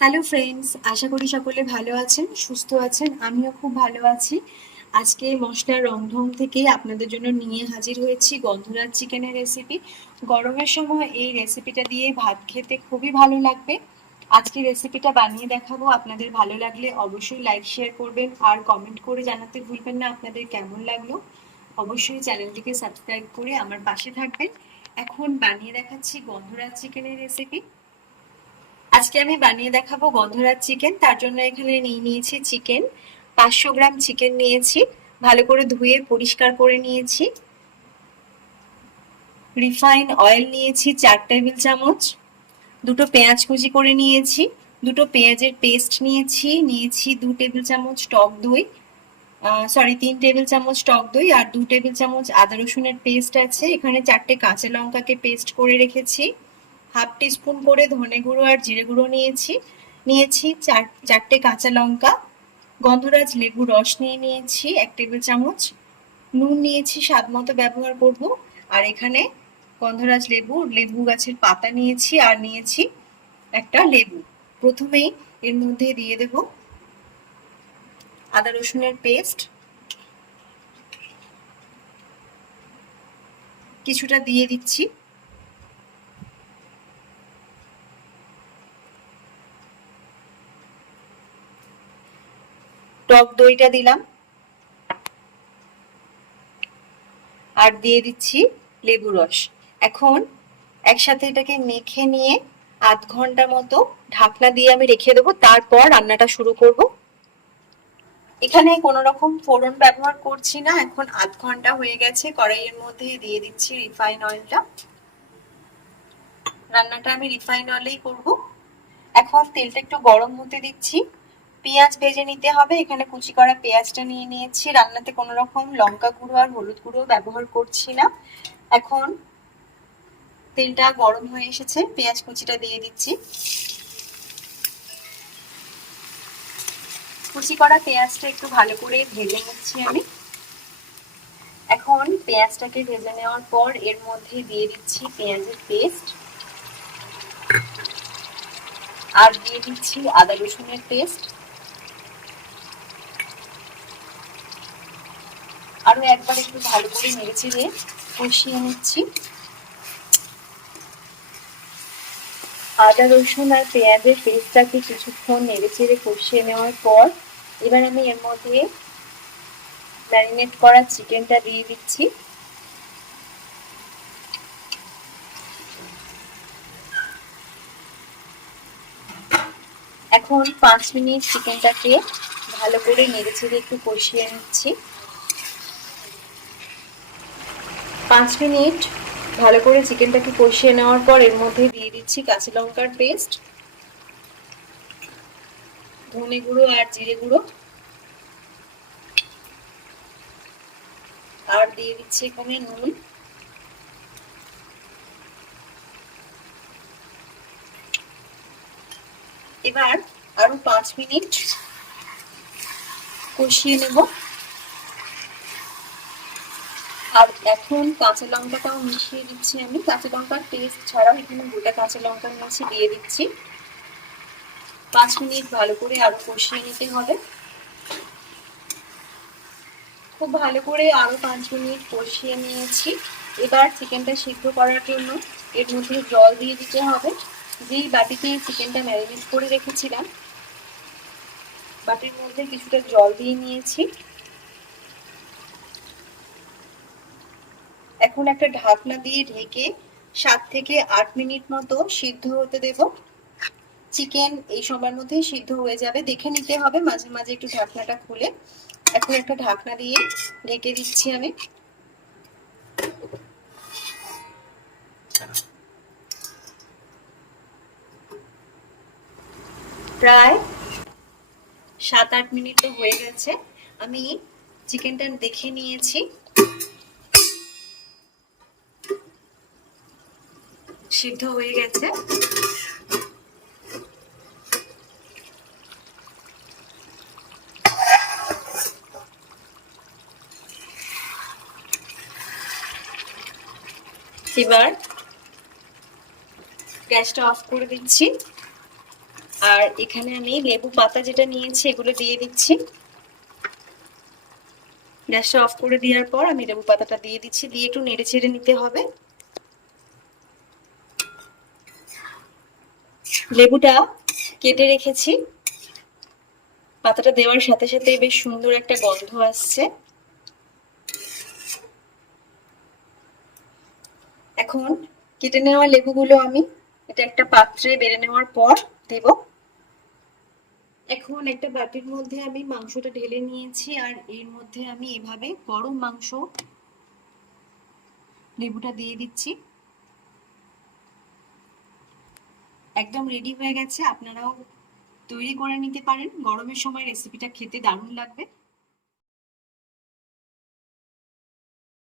Hello friends, আশা করি সকলে ভালো আছেন, সুস্থ আছেন। আমিও খুব ভালো আছি। আজকে মশলার রংঢং থেকে আপনাদের জন্য নিয়ে হাজির হয়েছি গন্ধরাজ চিকেনের রেসিপি। গরমের সময় এই রেসিপিটা দিয়ে ভাত খেতে খুবই ভালো লাগবে। আজকে রেসিপিটা বানিয়ে দেখাবো। আপনাদের ভালো লাগলে অবশ্যই লাইক শেয়ার করবেন আর কমেন্ট করে জানাতে ভুলবেন না আপনাদের কেমন লাগলো। অবশ্যই চ্যানেলটিকে সাবস্ক্রাইব করে আমার পাশে থাকবেন। এখন বানিয়ে দেখাচ্ছি গন্ধরাজ চিকেনের রেসিপি। আজকে আমি বানিয়ে দেখাবো গন্ধরাজ চিকেন। তার জন্য এখানে নিয়ে নিয়েছি চিকেন, 500 গ্রাম চিকেন নিয়েছি, ভালো করে ধুয়ে পরিষ্কার করে নিয়েছি। রিফাইন অয়েল নিয়েছি 4 টেবিল চামচ, দুটো পেঁয়াজ কুচি করে নিয়েছি, দুটো পেঁয়াজের পেস্ট নিয়েছি 2 টেবিল চামচ টক দই, 3 টেবিল চামচ টক দই আর 2 টেবিল চামচ আদা রসুনের পেস্ট আছে। এখানে 4টে কাঁচা লঙ্কাকে পেস্ট করে রেখেছি। হাফ টিস্পুন করে ধনে গুঁড়ো আর জিরে গুঁড়ো নিয়েছি 4টে কাঁচা লঙ্কা। গন্ধরাজ লেবু রস নিয়েছি 1 টেবিল চামচ। নুন নিয়েছি স্বাদ মতো ব্যবহার করব। আর এখানে গন্ধরাজ লেবু গাছের পাতা নিয়েছি আর নিয়েছি একটা লেবু। প্রথমেই এর মধ্যে দিয়ে দেব আদা রসুনের পেস্ট, কিছুটা দিয়ে দিচ্ছি। টক দইটা দিলাম আর দিয়ে দিচ্ছি লেবু রস। এখন একসাথে এটাকে মেখে নিয়ে আধ ঘন্টা মতো ঢাকনা দিয়ে আমি রেখে দেবো, তারপর রান্নাটা শুরু করব। এখানে কোনো রকম ফোড়ন ব্যবহার করছি না। এখন আধ ঘন্টা হয়ে গেছে। কড়াইয়ের মধ্যে দিয়ে দিচ্ছি রিফাইন অয়েলটা। রান্নাটা আমি রিফাইন অয়েলেই করব। এখন তেলটা একটু গরম হতে দিচ্ছি। পেঁয়াজ ভেজে নিতে হবে। এখানে কুচি করা পেঁয়াজটা নিয়ে নিয়েছি। রান্নাতে কোনো রকম লঙ্কা গুঁড়ো আর হলুদ গুঁড়ো ব্যবহার করছি না। এখন তেলটা গরম হয়ে এসেছে, পেঁয়াজ কুচিটা দিয়ে দিচ্ছি। কুচি করা পেঁয়াজটা একটু ভালো করে ভেজে নিচ্ছি আমি। এখন পেঁয়াজটাকে ভেজে নেওয়ার পর এর মধ্যে দিয়ে দিচ্ছি পেঁয়াজের পেস্ট আর দিয়ে দিচ্ছি আদা রসুনের পেস্ট। আরো একবার একটু ভালো করে নেড়েচেড়ে কষিয়ে নিচ্ছি। আদা রসুন আর পেঁয়াজের পেস্টটাকে কিছুক্ষণ নেড়েচেড়ে কষিয়ে নেওয়ার পর এবার আমি এর মধ্যে ম্যারিনেট করা চিকেনটা দিয়ে দিচ্ছি। এখন 5 মিনিট চিকেনটাকে ভালো করে নেড়েচেড়ে একটু কষিয়ে নিচ্ছি। 5 মিনিট ভালো করে চিকেনটাকে কষিয়ে নেওয়ার পর এর মধ্যে দিয়ে দিচ্ছি কাঁচা লঙ্কার পেস্ট, ধনে গুঁড়ো আর জিরে গুঁড়ো, আর দিয়ে দিচ্ছি এখানে নুন। এবার আরো 5 মিনিট কষিয়ে নেব। আর এখন কাঁচা লঙ্কাটাও মিশিয়ে দিচ্ছি আমি। কাঁচা লঙ্কার পেস্ট ছাড়াও এখানে গোটা কাঁচা লঙ্কা নিয়েছি, দিয়ে দিচ্ছি। 5 মিনিট ভালো করে আরো কষিয়ে নিতে হবে। খুব ভালো করে আরো 5 মিনিট কষিয়ে নিয়েছি। এবার চিকেনটা সিদ্ধ করার জন্য এর মধ্যে জল দিয়ে দিতে হবে। যেই বাটিতে চিকেনটা ম্যারিনেট করে রেখেছিলাম বাটির মধ্যে কিছুটা জল দিয়ে নিয়েছি। এখন একটা ঢাকনা দিয়ে ঢেকে 7 থেকে 8 মিনিট মতো সিদ্ধ হতে দেব। চিকেন এই সময়ের মধ্যে সিদ্ধ হয়ে যাবে, দেখে নিতে হবে মাঝে মাঝে একটু ঢাকনাটা খুলে। এখন একটা ঢাকনা দিয়ে ঢেকে দিচ্ছি আমি। প্রায় 7-8 মিনিট তো হয়ে গেছে। আমি চিকেনটা দেখে নিয়েছি, সিদ্ধ হয়ে গেছে। এবার গ্যাসটা অফ করে দিচ্ছি। আর এখানে আমি লেবু পাতা যেটা নিয়েছি এগুলো দিয়ে দিচ্ছি। গ্যাসটা অফ করে দেওয়ার পর আমি লেবু পাতাটা দিয়ে দিচ্ছি, দিয়ে একটু নেড়ে চেড়ে নিতে হবে। লেবুটা কেটে রেখেছি, পাতাটা দেওয়ার সাথে সাথে বেশ সুন্দর একটা গন্ধ আসছে। এখন কেটে নেওয়া লেবুগুলো আমি এটা একটা পাত্রে বেড়ে নেওয়ার পর দেব। এখন একটা বাটির মধ্যে আমি মাংসটা ঢেলে নিয়েছি, আর এর মধ্যে আমি এভাবে গরম মাংস লেবুটা দিয়ে দিচ্ছি। একদম রেডি হয়ে গেছে, আপনারাও তৈরি করে নিতে পারেন। গরমের সময় রেসিপিটা খেতে দারুণ লাগবে।